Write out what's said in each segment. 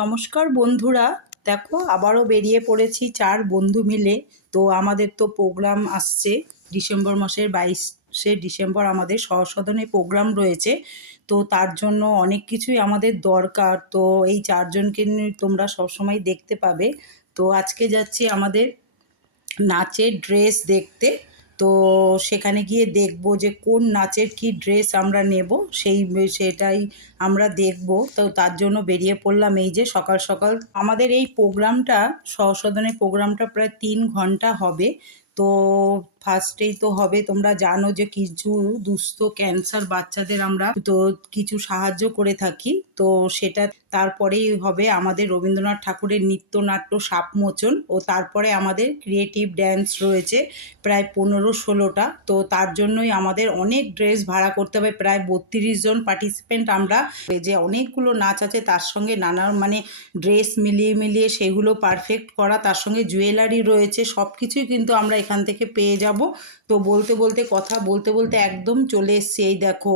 নমস্কার বন্ধুরা। দেখো, আবারও বেরিয়ে পড়েছি চার বন্ধু মিলে। তো আমাদের তো প্রোগ্রাম আসছে ডিসেম্বর মাসের বাইশে ডিসেম্বর আমাদের সহসদনে প্রোগ্রাম রয়েছে। তো তার জন্য অনেক কিছুই আমাদের দরকার। তো এই চারজনকে তোমরা সবসময় দেখতে পাবে। তো আজকে যাচ্ছি আমাদের নাচের ড্রেস দেখতে। তো সেখানে গিয়ে দেখব যে কোন নাচের কি ড্রেস আমরা নেব, সেই, সেটাই আমরা দেখব। তো তার জন্য বেরিয়ে পড়লাম এই যে সকাল সকাল। আমাদের এই প্রোগ্রামটা সহসদনের প্রোগ্রামটা প্রায় তিন ঘণ্টা হবে। তো ফার্স্টেই তো হবে, তোমরা জানো যে কিছু দুস্থ ক্যান্সার বাচ্চাদের আমরা তো কিছু সাহায্য করে থাকি। তো সেটা তারপরেই হবে আমাদের রবীন্দ্রনাথ ঠাকুরের নৃত্যনাট্য সাপমোচন ও তারপরে আমাদের ক্রিয়েটিভ ড্যান্স রয়েছে প্রায় পনেরো ষোলোটা। তো তার জন্যই আমাদের অনেক ড্রেস ভাড়া করতে হবে, প্রায় বত্রিশ জন পার্টিসিপেন্ট আমরা। যে অনেকগুলো নাচ আছে, তার সঙ্গে নানা মানে ড্রেস মিলিয়ে মিলিয়ে সেগুলো পারফেক্ট করা, তার সঙ্গে জুয়েলারি রয়েছে সব কিছুই কিন্তু আমরা এখান থেকে পেয়ে যাব। তো বলতে বলতে কথা বলতে বলতে একদম চলে এসছি। এই দেখো,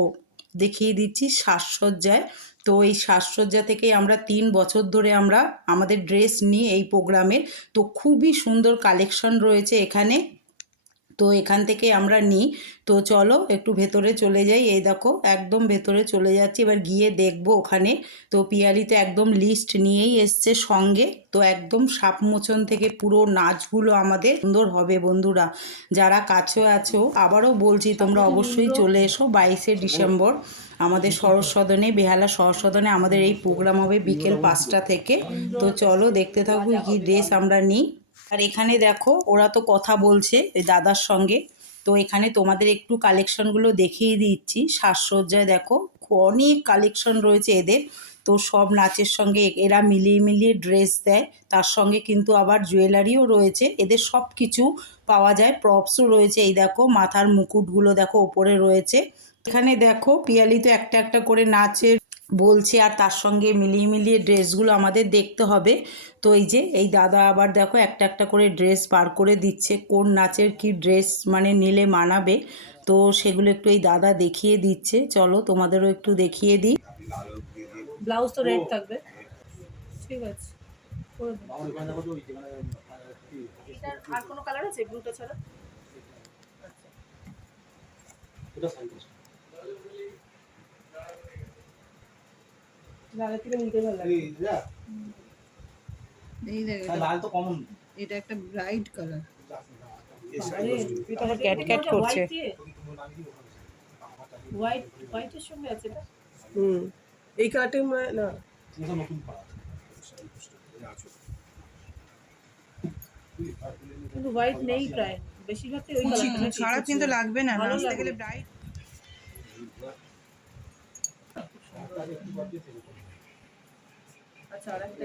দেখিয়ে দিচ্ছি সাজসজ্জায়। তো এই সাজসজ্জা থেকেই আমরা তিন বছর ধরে আমরা আমাদের ড্রেস নিই এই প্রোগ্রামের তো খুবই সুন্দর কালেকশন রয়েছে এখানে। তো এখান থেকে আমরা নিই। তো চলো একটু ভেতরে চলে যাই। এই দেখো, একদম ভেতরে চলে যাচ্ছি। এবার গিয়ে দেখব ওখানে। তো পিয়ালি তো একদম লিস্ট নিয়েই এসছে সঙ্গে। তো একদম সাপমোচন থেকে পুরো নাচগুলো আমাদের সুন্দর হবে বন্ধুরা। যারা কাছে আছো, আবারও বলছি, তোমরা অবশ্যই চলে এসো বাইশে ডিসেম্বর। আমাদের সরস সদনে বেহালা সরস সদনে আমাদের এই প্রোগ্রাম হবে বিকেল পাঁচটা থেকে। তো চলো দেখতে থাকব কি ড্রেস আমরা নিই। আর এখানে দেখো, ওরা তো কথা বলছে দাদার সঙ্গে। তো এখানে তোমাদের একটু কালেকশনগুলো দেখিয়ে দিচ্ছি। সাজসজ্জায় দেখো, অনেক কালেকশন রয়েছে এদের। তো সব নাচের সঙ্গে এরা মিলিয়ে মিলিয়ে ড্রেস দেয়। তার সঙ্গে কিন্তু আবার জুয়েলারিও রয়েছে। এদের সব কিছু পাওয়া যায়। প্রপসও রয়েছে। এই দেখো, মাথার মুকুটগুলো দেখো, ওপরে রয়েছে। এখানে দেখো, পিয়ালি তো একটা একটা করে নাচের বলছে আর তার সঙ্গে মিলিয়ে মিলিয়ে ড্রেসগুলো আমাদের দেখতে হবে। তো এই যে এই দাদা আবার দেখো একটা একটা করে ড্রেস বার করে দিচ্ছে। কোন নাচের কি ড্রেস মানে নিলে মানাবে? তো সেগুলো একটু এই দাদা দেখিয়ে দিচ্ছে। চলো তোমাদেরও একটু দেখিয়ে দিই। ব্লাউজ তো রেড থাকবে। ঠিক আছে। আর কোনো কালার আছে? ব্লুটা ছাড়া? এটা- লাল তো কমন এটা একটা ব্রাইট কালার এটা ক্যাট ক্যাট করছে। হোয়াইট হোয়াইটের সঙ্গে আছে এটা? হুম। এই কালারটা না। নতুন পাড়া। কিন্তু হোয়াইট নেই প্রায়। বেশিরভাগটাই ওই কিন্তু লাগবে না নাচতে গেলে ব্রাইট আচ্ছা আর একটা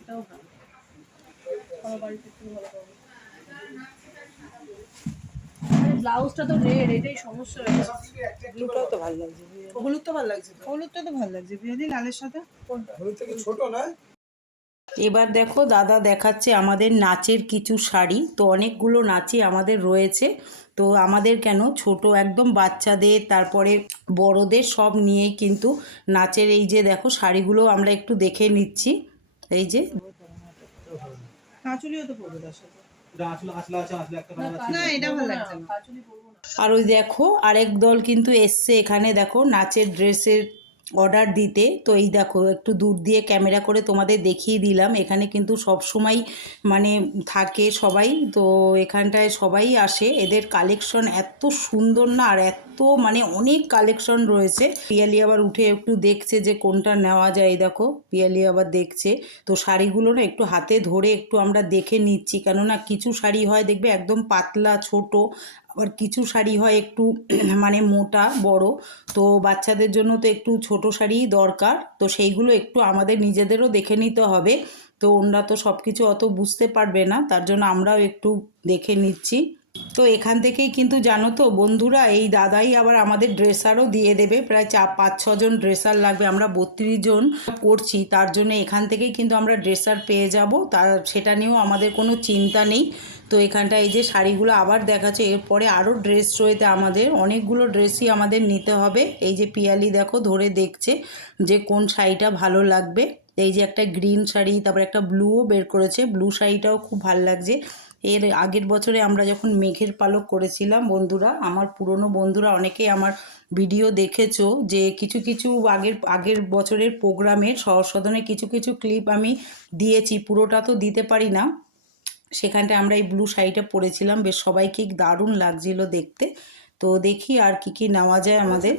এটাও ভালো। আমার বাড়িতে একটু ভালো পাবো। ব্লাউজটা তো রেড এটাই সমস্যা হয়েছে ব্লুটাও তো ভালো লাগছে। হলুদ তো ভালো লাগছে হলুদটা তো ভালো লাগছে। বিহারি লালের সাথে? এবার দেখো দাদা দেখাচ্ছে আমাদের নাচের কিছু শাড়ি। তো অনেকগুলো নাচই আমাদের রয়েছে। তো আমাদের কেন ছোট একদম বাচ্চাদের তারপরে বড়দের সব নিয়েই কিন্তু নাচের এই যে দেখো শাড়িগুলো আমরা একটু দেখে নিচ্ছি। এই যে কাঁচুলিও তো পড়বে তার সাথে। এটা আসলে আসলে আছে আসলে একটা কালার আছে। না এটা ভালো লাগছে না কাজুলি পরবো না। আর ওই দেখো আরেক দল কিন্তু এসছে এখানে দেখো নাচের ড্রেসের অর্ডার দিতে। তো এই দেখো, একটু দূর দিয়ে ক্যামেরা করে তোমাদের দেখিয়ে দিলাম। এখানে কিন্তু সব সময় মানে থাকে সবাই। তো এখানটায় সবাই আসে। এদের কালেকশন এত সুন্দর না, আর এত মানে অনেক কালেকশন রয়েছে। পিয়ালি আবার উঠে একটু দেখছে যে কোনটা নেওয়া যায়। দেখো, পিয়ালি আবার দেখছে। তো শাড়িগুলো না একটু হাতে ধরে একটু আমরা দেখে নিচ্ছি। কেননা কিছু শাড়ি হয়, দেখবে একদম পাতলা, ছোট। আবার কিছু শাড়ি হয় একটু মানে মোটা, বড়। তো বাচ্চাদের জন্য তো একটু ছোট শাড়িই দরকার। তো সেইগুলো একটু আমাদের নিজেদেরও দেখে নিতে হবে। তো ওনরা তো সব কিছু অত বুঝতে পারবে না। তার জন্য আমরাও একটু দেখে নিচ্ছি। তো এখান থেকেই কিন্তু জানো তো বন্ধুরা, এই দাদাই আবার আমাদের ড্রেসারও দিয়ে দেবে। প্রায় চা, পাঁচ, ছজন ড্রেসার লাগবে, আমরা বত্রিশ জন করছি তার জন্য এখান থেকেই কিন্তু আমরা ড্রেসার পেয়ে যাব। তার সেটা নিয়েও আমাদের কোনো চিন্তা নেই। তো এখানটা এই যে শাড়িগুলো আবার দেখাচ্ছে, এরপরে আরও ড্রেস রয়েছে আমাদের। অনেকগুলো ড্রেসই আমাদের নিতে হবে। এই যে পিয়ালি দেখো, ধরে দেখছে যে কোন শাড়িটা ভালো লাগবে। এই যে একটা গ্রিন শাড়ি, তারপর একটা ব্লুও বের করেছে। ব্লু শাড়িটাও খুব ভালো লাগছে। এর আগের বছরে আমরা যখন মেঘের পালক করেছিলাম বন্ধুরা, আমার পুরনো বন্ধুরা অনেকেই আমার ভিডিও দেখেছ যে কিছু কিছু আগের আগের বছরের প্রোগ্রামের সহসদনে কিছু কিছু ক্লিপ আমি দিয়েছি, পুরোটা তো দিতে পারি না। সেখানটায় আমরা এই ব্লু শাড়িটা পরেছিলাম, বেশ সবাইকে দারুণ লাগছিল দেখতে। তো দেখি আর কি কি নেওয়া যায় আমাদের।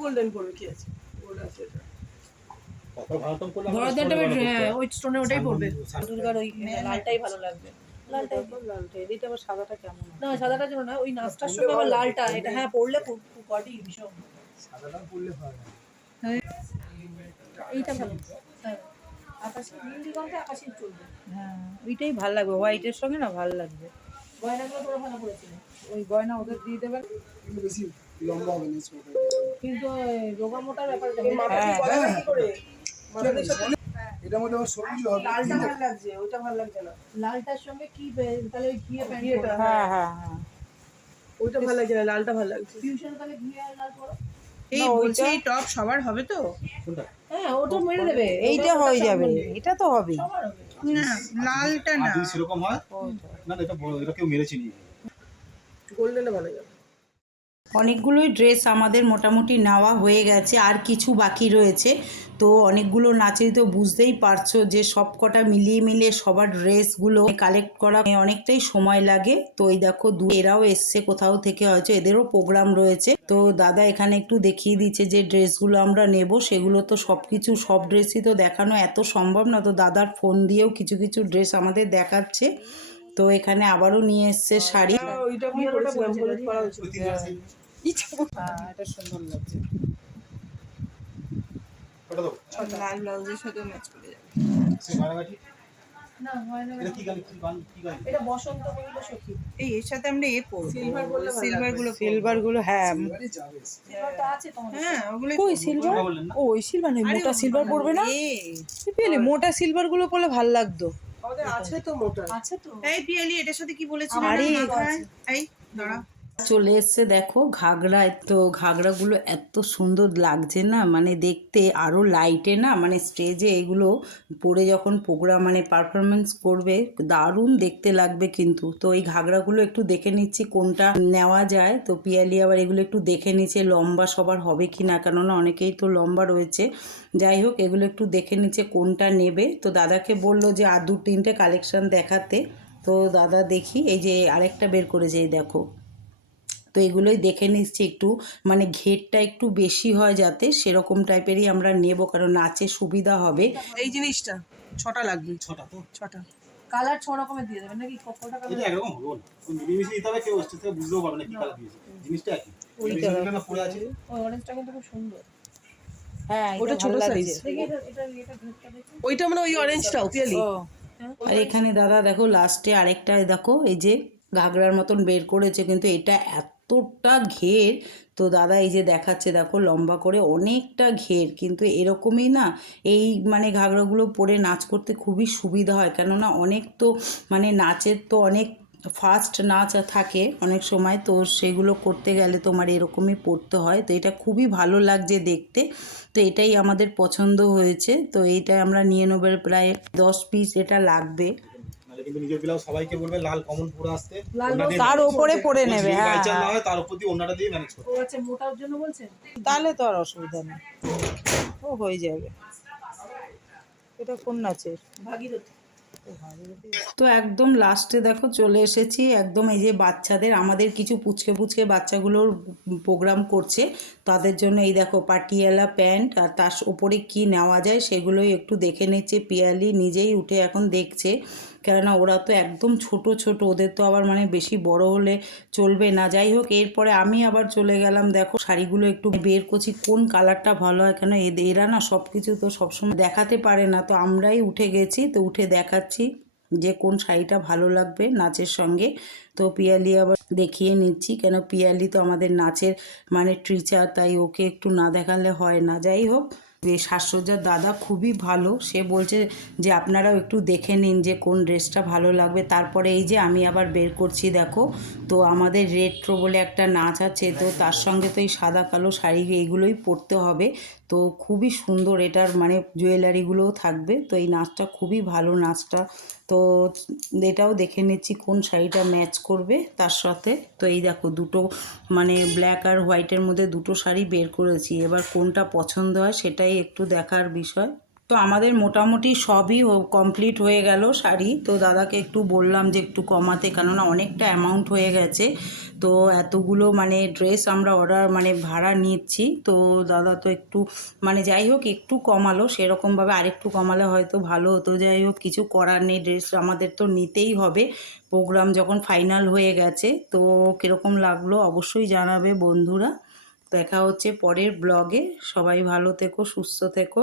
গোল্ডেন কি আছে এটা তারপর ভারতম করলে আমরা ভরতনাট্যমের stone এ ভালো হ্যাঁ, ওই স্টোনে ওটাই পড়বে। দুর্গার ওই লালটাই ভালো লাগবে। লালটাই লালটা এটা আবার সাদাটা কেমন না সাদাটার জন্য না ওই নাচটার সঙ্গে আমার লালটা এটা হ্যাঁ পড়লে খুব খুব বডি ভীষণ। এইটা ভালো। হ্যাঁ। আকাশি নীল দিগন্তে আকাশি চলবে। হ্যাঁ ওইটাই ভালো লাগবে। হোয়াইটের সঙ্গে না ভালো লাগবে। গয়নাগুলো তোরা ভালো করেছিলেন ওই গয়না ওদের দিয়ে দেবেন কিন্তু রোগা মোটার ব্যাপারটা না সব এটা মধ্যে আমার সবুজ হবে লালটা ভালো লাগছে ওইটা ভালো লাগছে না। লালটার সঙ্গে কি তাহলে ওই ঘিয়ে প্যান্ট হ্যাঁ হ্যাঁ হ্যাঁ। ওইটা ভালো লাগছে না লালটা ভালো লাগছে। ফিউশন তাহলে ঘিয়ে আর লাল পরো এই বলছে এই টপ সবার হবে তো? হ্যাঁ ওটা মেরে দেবে এইটা হয়ে যাবে এটা তো হবে। না লালটা না। যদি সেরকম হয়? না না, এটা বড় এটা কেউ মেরেছে নি। গোল্ডেনে ভালো যাবে। অনেকগুলোই ড্রেস আমাদের মোটামুটি নেওয়া হয়ে গেছে, আর কিছু বাকি রয়েছে। তো অনেকগুলো নাচেই তো বুঝতেই পারছ যে সব কটা মিলিয়ে মিলিয়ে সবার ড্রেসগুলো কালেক্ট করা অনেকটাই সময় লাগে। তো এই দেখো দু, এরাও এসছে কোথাও থেকে, হয়তো এদেরও প্রোগ্রাম রয়েছে। তো দাদা এখানে একটু দেখিয়ে দিচ্ছে যে ড্রেসগুলো আমরা নেব, সেগুলো তো সব কিছু সব ড্রেসই তো দেখানো এত সম্ভব না। তো দাদার ফোন দিয়েও কিছু কিছু ড্রেস আমাদের দেখাচ্ছে। তো এখানে আবারও নিয়ে এসছে শাড়ি। হ্যাঁ এটা সুন্দর লাগছে। লাল ব্লাউজের সাথে ম্যাচ করে যাবে। সেই গয়নাগাটি না হয় এর সাথে আমরা এ পরবো। সিলভারগুলো সিলভারগুলো হ্যাঁ। হ্যাঁ সিলভার ওই সিলভার নেই মোটা সিলভার পড়বে না? পেলে মোটা সিলভারগুলো পরলে ভালো লাগতো। আছে তো মোটা। আছে তো এই পিয়ালি এটার সাথে কি বলেছিলি আরে, এই দাঁড়া। চলে এসছে, দেখো ঘাগরা। তো ঘাগরাগুলো এত সুন্দর লাগছে না মানে দেখতে আরও লাইটে না মানে স্টেজে এগুলো পরে যখন প্রোগ্রাম মানে পারফরমেন্স করবে, দারুণ দেখতে লাগবে কিন্তু। তো এই ঘাগরাগুলো একটু দেখে নিচ্ছি কোনটা নেওয়া যায়। তো পিয়ালি আবার এগুলো একটু দেখে নিচ্ছে, লম্বা সবার হবে কি না, কেননা অনেকেই তো লম্বা রয়েছে। যাই হোক, এগুলো একটু দেখে নিচ্ছে কোনটা নেবে। তো দাদাকে বলল যে, আর দু তিনটে কালেকশন দেখাতে। তো দাদা দেখি, এই যে আরেকটা বের করেছে, এই দেখো। তো এগুলোই দেখে নিচ্ছি একটু। মানে ঘেরটা একটু বেশি হয় যাতে সেরকম টাইপেরই আমরা নেব কারণ নাচে সুবিধা হবে। এই জিনিসটা ছটা লাগবে। ছটা তো? ছটা। কালার ছ রকমের দিয়ে দেবেন নাকি? কতটা কালার? এটা একরকম হবে না ওই মিলিমিশে দিতে হবে কেউ থেকে বুঝতেও পারবে না কি কালার দিয়েছে। জিনিসটা একই। অরেঞ্জটা কিন্তু খুব সুন্দর। হ্যাঁ ওটা ছোট সাইজ ওইটা মানে ওই অরেঞ্জটাও পিয়ালি। আর এখানে দাদা দেখো লাস্টে আরেকটা দেখো এই যে ঘাগরার মতন বের করেছে কিন্তু এটা এতটা ঘের। তো দাদা এই যে দেখাচ্ছে, দেখো লম্বা করে অনেকটা ঘের, কিন্তু এরকমই না, এই মানে ঘাগরাগুলো পরে নাচ করতে খুবই সুবিধা হয়। কেননা অনেক তো মানে নাচের তো অনেক ফাস্ট নাচ থাকে অনেক সময়, তো সেগুলো করতে গেলে তোমার এরকমই পড়তে হয়। তো এটা খুবই ভালো লাগছে দেখতে। তো এটাই আমাদের পছন্দ হয়েছে। তো এইটা আমরা নিয়ে নেব প্রায় দশ পিস এটা লাগবে। কিন্তু নিজের ব্লাউজ সবাইকে বলবে লাল কমন পুরো আসতে তার ওপরে পরে নেবে হ্যাঁ chance না হ্যাঁ। তার উপর দিয়ে ওনাটা দিয়ে ম্যানেজ করতে ও আচ্ছা মোটার জন্য বলছেন? তাহলে তো আর অসুবিধা নেই। ও হয়ে যাবে। এটা কোন নাচের? ভাগীরথী। তো একদম লাস্টে দেখো চলে এসেছি একদম এই যে বাচ্চাদের আমাদের কিছু পুচকে পুচকে বাচ্চাগুলোর প্রোগ্রাম করছে তাদের জন্য এই দেখো পাটিয়ালা প্যান্ট আর তার ওপরে কি নেওয়া যায় সেগুলোই একটু দেখে নিচ্ছে পিয়ালি নিজেই উঠে এখন দেখছে। কেননা ওরা তো একদম ছোট ছোট। ওদের তো আবার মানে বেশি বড় হলে চলবে না। যাই হোক, এরপরে আমি আবার চলে গেলাম। দেখো, শাড়িগুলো একটু বের করছি। কোন কালারটা ভালো হয়? কেন এরা না সব কিছু তো সবসময় দেখাতে পারে না। তো আমরাই উঠে গেছি, তো উঠে দেখাচ্ছি যে কোন শাড়িটা ভালো লাগবে নাচের সঙ্গে। তো পিয়ালি আবার দেখিয়ে নিচ্ছি। কেন পিয়ালি তো আমাদের নাচের মানে টিচার তাই ওকে একটু না দেখালে হয় না। যাই হোক যে সাজসজ্জার দাদা খুবই ভালো। সে বলছে যে, আপনারাও একটু দেখে নিন যে কোন ড্রেসটা ভালো লাগবে। তারপরে এই যে আমি আবার বের করছি, দেখো। তো আমাদের রেট্রো বলে একটা নাচ আছে, তো তার সঙ্গে তো এই সাদা কালো শাড়ি এইগুলোই পরতে হবে। তো খুবই সুন্দর এটার মানে জুয়েলারিগুলোও থাকবে। তো এই নাচটা খুবই ভালো নাচটা। তো এটাও দেখে নিচ্ছি কোন শাড়িটা ম্যাচ করবে তার সাথে। তো এই দেখো দুটো মানে ব্ল্যাক আর হোয়াইটের মধ্যে দুটো শাড়ি বের করেছি। এবার কোনটা পছন্দ হয় সেটাই একটু দেখার বিষয়। তো আমাদের মোটামুটি সবই কমপ্লিট হয়ে গেল শাড়ি। তো দাদাকে একটু বললাম যে একটু কমাতে, কেননা অনেকটা অ্যামাউন্ট হয়ে গেছে। তো এতগুলো মানে ড্রেস আমরা অর্ডার মানে ভাড়া নিচ্ছি। তো দাদা তো একটু মানে যাই হোক একটু কমালো, সেরকমভাবে আরেকটু কমালে হয়তো ভালো হতো। যাই হোক, কিছু করার নেই ড্রেস আমাদের তো নিতেই হবে। প্রোগ্রাম যখন ফাইনাল হয়ে গেছে, তো কীরকম লাগল অবশ্যই জানাবে বন্ধুরা। দেখা হচ্ছে পরের ব্লগে সবাই ভালো থেকো, সুস্থ থেকো।